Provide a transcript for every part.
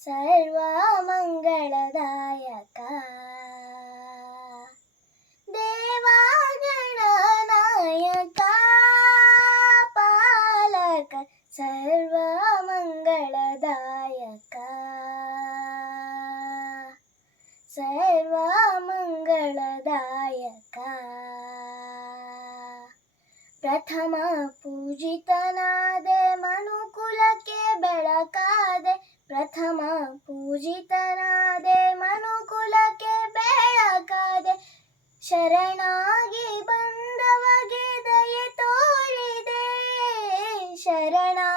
ಸರ್ವಮಂಗಳದಾಯಕ ದೇವಾಗಣನಾಯಕ ಪಾಲಕ ಸರ್ವಮಂಗಳದಾಯಕ ಸರ್ವಮಂಗಳದಾಯಕ ಪ್ರಥಮ ಪೂಜಿತನಾದೆ ಮನುಕುಲಕ್ಕೆ ಬೆಳಕಾದೆ ಪ್ರಥಮ ಪೂಜಿತನಾದೆ ಮನುಕುಲಕ್ಕೆ ಬೆಳಕಾದೆ ಶರಣಾಗಿ ಬಂದವಗೆ ದಯೆ ತೋರಿದೆ ಶರಣಾಗಿ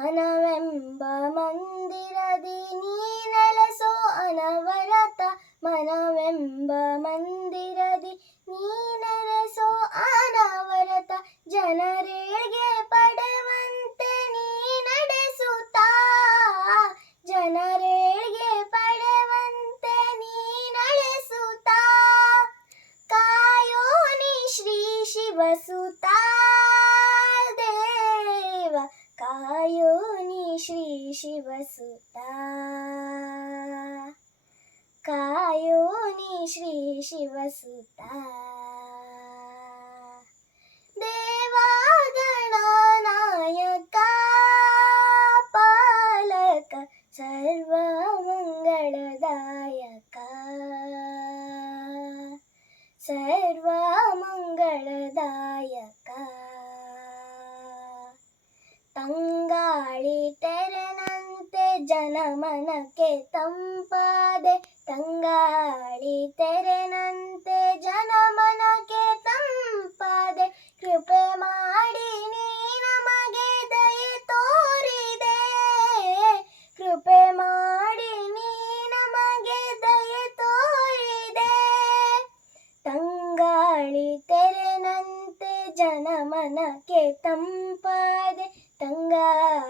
ಮನವೆಂಬ ಮಂದಿರದಿ ನೀ ನೆಲೆಸೋ ಅನವರತ ಮನವೆಂಬ ಮಂದಿರದಿ ನೀ ನೆಲೆಸೋ ಅನವರತ ಜನರಿಗೆ ಪಡೆವಂತೆ ನೀ ನಡೆಸುತ್ತಾ. ಜನರಿಗೆ ಪಡೆವಂತೆ ನೀ ನಡೆಸುತ್ತಾ. ಕಾಯೋನಿ ಶ್ರೀ ಶಿವಸುತ. ಶಿವಸುತ ಕಾಯೋನಿ ಶ್ರೀ ಶಿವಸುತ ದೇವಾಗಣನಾಯಕ ಪಾಲಕ ಸರ್ವಮಂಗಳದಾಯಕ ಸರ್ವಮಂಗಳದಾಯಕ ಜನಮನಕ್ಕೆ ತಂಪಾದೆ ತಂಗಾಳಿ ತೆರೆನಂತೆ ಜನಮನಕ್ಕೆ ತಂಪಾದೆ ಕೃಪೆ ಮಾಡಿ ನೀ ನಮಗೆ ದಯೆ ತೋರಿದೆ. ಕೃಪೆ ಮಾಡಿ ನೀ ನಮಗೆ ದಯೆ ತೋರಿದೆ. ತಂಗಾಳಿ ತೆರೆನಂತೆ ಜನಮನಕ್ಕೆ ತಂಪಾದೆ ತಂಗಾಳಿ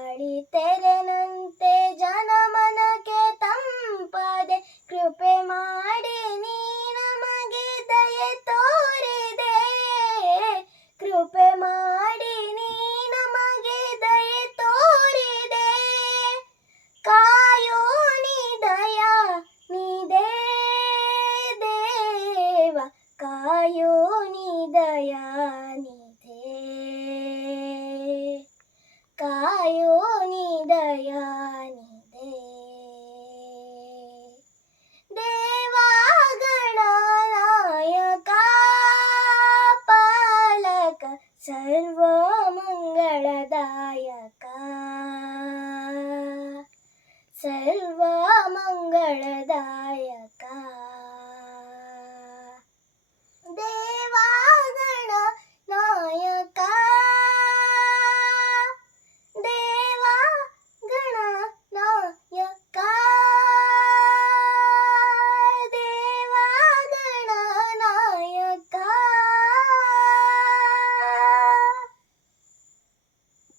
ಸರ್ವಮಂಗಳದಾಯಕ ಸರ್ವಮಂಗಳದಾಯಕ